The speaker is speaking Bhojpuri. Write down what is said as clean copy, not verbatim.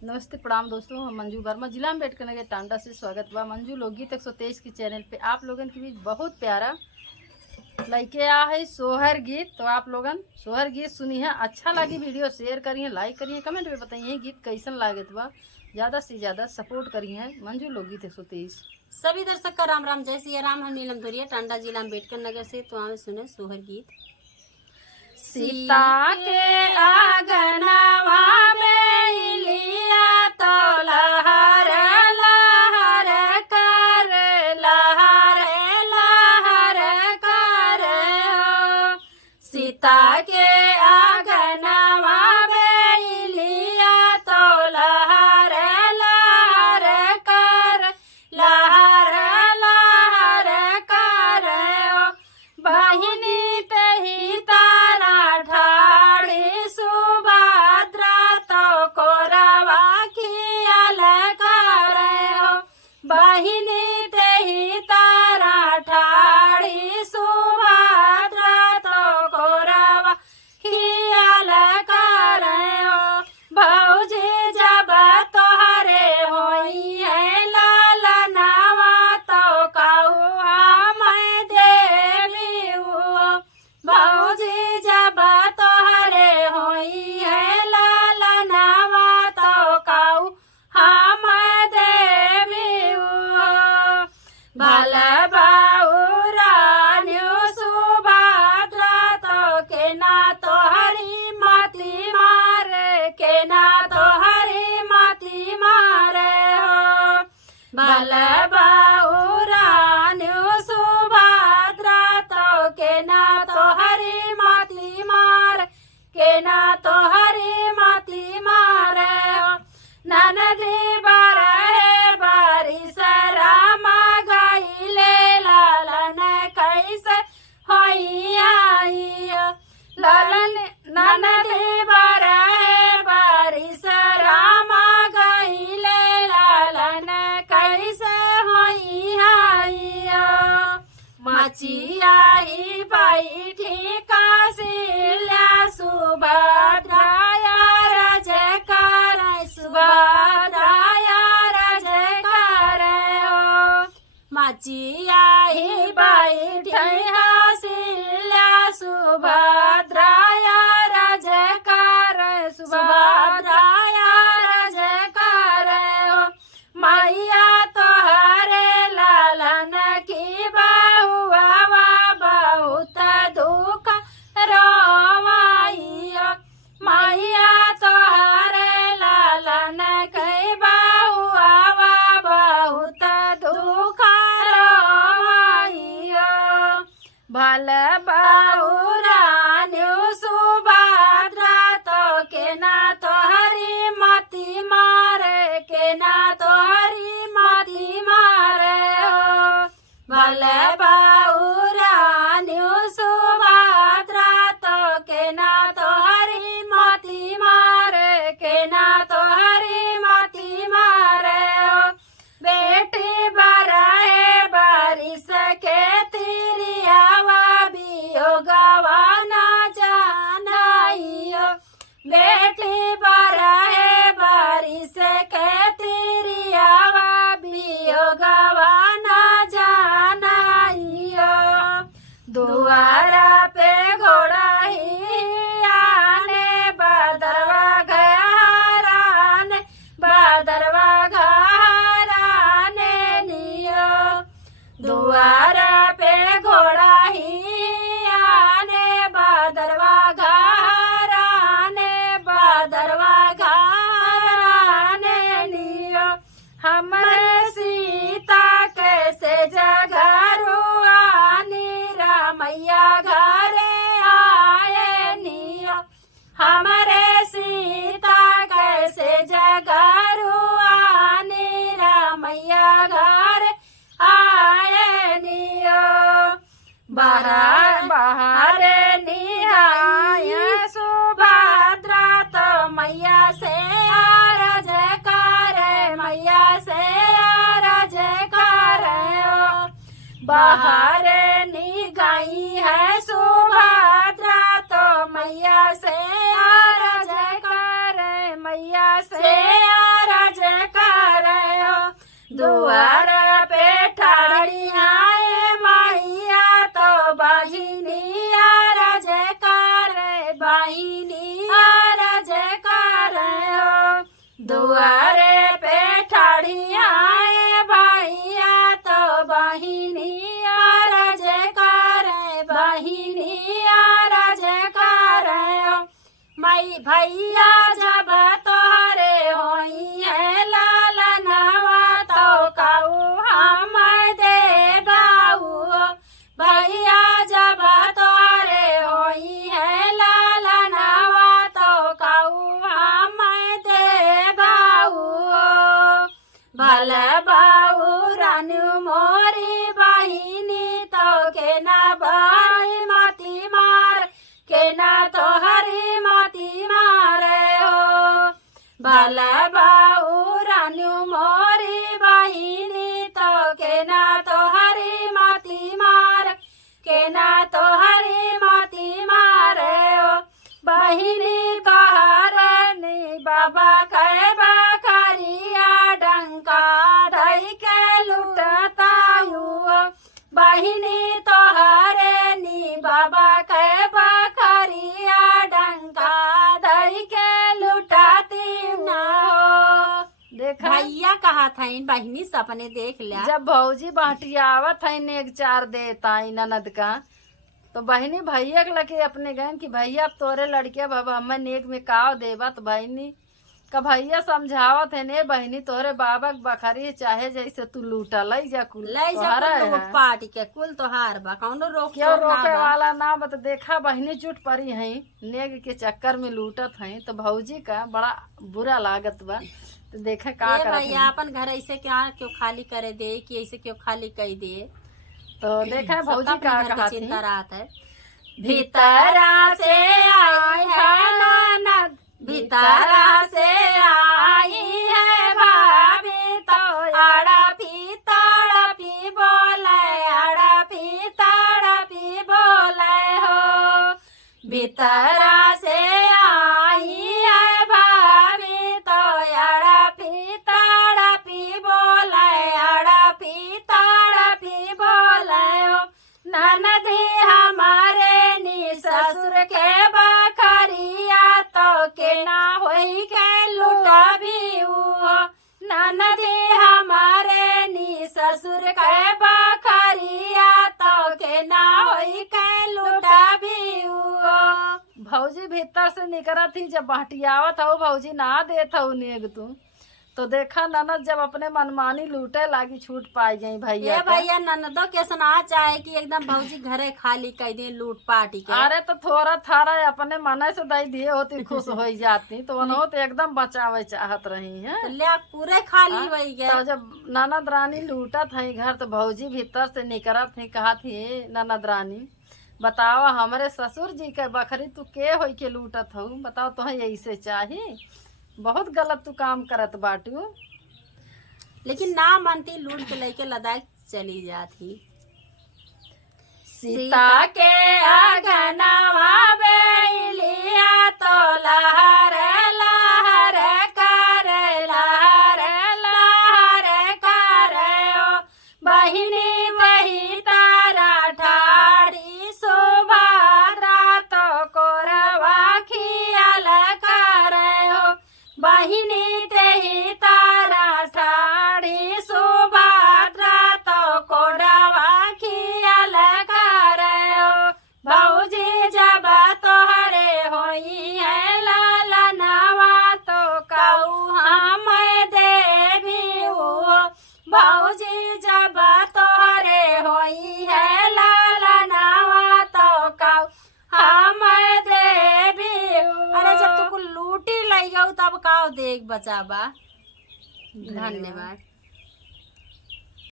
नमस्ते प्रणाम दोस्तों, हम मंजू वर्मा जिला अम्बेडकर नगर टांडा से स्वागत बा। मंजू लोकगीत 123 की चैनल पे आप लोगन के बीच बहुत प्यारा लइके आ है सोहर गीत। तो आप लोगन सोहर गीत सुनी है, अच्छा लगी वीडियो शेयर करिए, लाइक करिए, कमेंट में बताइए गीत कैसन लागत बा। ज़्यादा से ज़्यादा सपोर्ट करिए मंजू लोकगीत 123। सभी दर्शक का राम राम, जय सिया राम। हम नीलम धोरिया टांडा जिला अम्बेडकर नगर से। तो हमें सुने सोहर गीत। सीता के आंगनवा में लिया तो लहर लहर कर, लहर लहर कर हो। सीता के आंगनवा में लिया तो लहर लहर कर, लहर लहर कर हो। बहिनी तही तारा ढाड़ी सुभद्रा तो कोरवा खियाल कर हो। बहिनी तही तारा ढाड़ी सुभद्रा तो कोरवा खियाल कर हो। भौजी जब तोहरे होई है लालनवा तो कहुआ मैं देवी हो। भौजी जब तोहरे होई है लालनवा तो कहुआ मैं देवी हो। भल बाउरान्यु सुभद्रा तो के ना तोहरी माती मारे, के ना तोहरी माती मारे हो। भल बाउरान्यु सुभद्रा तो के ना तोहरी माती मार, के ना तोहरी माती मारे हो। ननदी बारहे बारिश रामा गईले लालन कैसे होई आई हो। लालन ननदी बारहे बारिश रामा गईले लालन कैसे होई आई हो। मचियाई बैठी कासिल्या सुभद्रा राज कर, सुभद्रा राज कर हो। मचियाई बैठी हासिल्या सुभद्रा राज कर, सुभद्रा राज कर हो। मैया तोहरे लालन की बहुआ बहुत दुख रोवाइयो। मैया तोहरे लालन की बहुआ बहुत दुख रोवाइयो। भल बाउरान्यु सुभद्रा तो के ना तोहरी माती मारे, के ना तोहरी माती मारे हो। भल बाउरान्यु सुभद्रा तो के ना तोहरी माती मारे, के ना तोहरी माती मारे हो। बेटी बरहे बारिश के तिरियावा बियोगवा ना जानाइयो। बेटी बरहे बारिश के तिरियावा बियोगवा ना जानाइयो। दुआरा पे घोड़ा ही आने बदरवा घराने, बदरवा घराने नियो। दुआरा पे घोड़ा ही आने बदरवा घराने, बदरवा घराने नियो। हमरे सीता कैसे जगरू आनी रामैया घरे आए नियो। हमरे सीता कैसे जगरू आनी रामैया घरे आए नियो। बाहर बाहर निहाय सुभद्रा तो मैया से आरज करे, मैया से आरज करे हो। बाहर नी गई है सुभद्रा तो मैया से आरज करे, मैया से दुआर पे ठाड़िया माइया तो बहिनिया रजकार बहिनिया रजकार हो दुआरे पे ठाड़िया भैया तो बहिनिया रजकार बहिनिया रजकार हो मई भैया जब तोहरे होई है लालनवा तो काऊ हम दे बाऊ भैया जब तोहरे होई है लालनवा तो काऊ हम दे बाऊ भल बाऊ रानू मोरी बहिनी तो के ना भाई माती मार के ना तो हरी मोती मारे हो भल बाऊ रानू मोरी बहिनी तो के ना तो हरी मोती मार के ना तो हरी मोती मारे हो बहिनी कहरनी बाबा कहे बकरिया डंका ढई के लुटता हुआ बहिनी तोहरे नी बाबा के बकरिया डंका दई के लुटाती ना हो देखा भैया कहा था इन बहिनी सपने देख लिया जब भौजी बाटिया आवत है नेक चार देता ननद का तो बहिनी भैया के लगे अपने गहन कि भैया अब तोरे लड़के बाबा हमें नेक में काव देवा तो बहिनी का भैया समझावत है ने बहिनी तोहरे बाबा के बखरी चाहे जैसे तू लूटा लई जा कुल ले जा पार्टी के कुल तोहार बा कौनो रोक क्यों रोके वाला ना बत देखा बहिनी जुट पड़ी है नेग के चक्कर में लूटत है तो भौजी का बड़ा बुरा लागत बा तो देखा का करत भैया अपन घर ऐसे क्या क्यों खाली करे दे कि ऐसे क्यों खाली कर दे तो देखा भौजी का कहा चिंता रात है भीतरा से आई है ननद भीतरा से आई है भाभी तो तड़पी बोले हो भीतरा से आई है भाभी तो तड़पी बोले हो ननदी हमारे नी ससुर के बखरिया तो के ना होई के लुटा भी हुआ ननदी हमारे नी ससुर के बखरिया तो के ना होई के लुटा भी हुआ भौजी भीतर से निकलत थी जब बहटियावत हो भौजी ना देत हो नेग तू तो देखा ननद जब अपने मनमानी लूटे लागी छूट पाई गई भैया भैया ननदो के सुना चाहे कि एकदम भौजी घरे खाली कर दे लूट पार्टी के अरे तो थोड़ा थारा अपने मन से दई दिए होती खुश हो जाती तो उन्हों तो एकदम बचावे चाहत रही है तो पूरे खाली वही गए तो जब ननद रानी लूटत है घर तो भौजी भीतर से निकलत थी कहा थी ननद रानी बताओ हमारे ससुर जी के बकरी तू के हो के लूटत हो बताओ तो ऐसे चाहिए बहुत गलत तू काम करत बाटू लेकिन ना मानती लूट के लेके लद्दाख चली जाती सीता के आंगनवा बेलिया तो लहर लहर कर ओ बहिनी वही तारा ठाड़ी सुभद्रा तो कोरवा खियाल कर ओ बहिनी तेही तारा ठाड़ी सुभद्रा तो कोरवा खियाल कर ओ भौजी जब तोहरे होई है लालनवा तो कहू हम देवी हो भौजी जब तोहरे होई है लालनवा तो कहू हम देवी हो अरे जब तू लूटी लई गऊ तब का देख बचाबा धन्यवाद।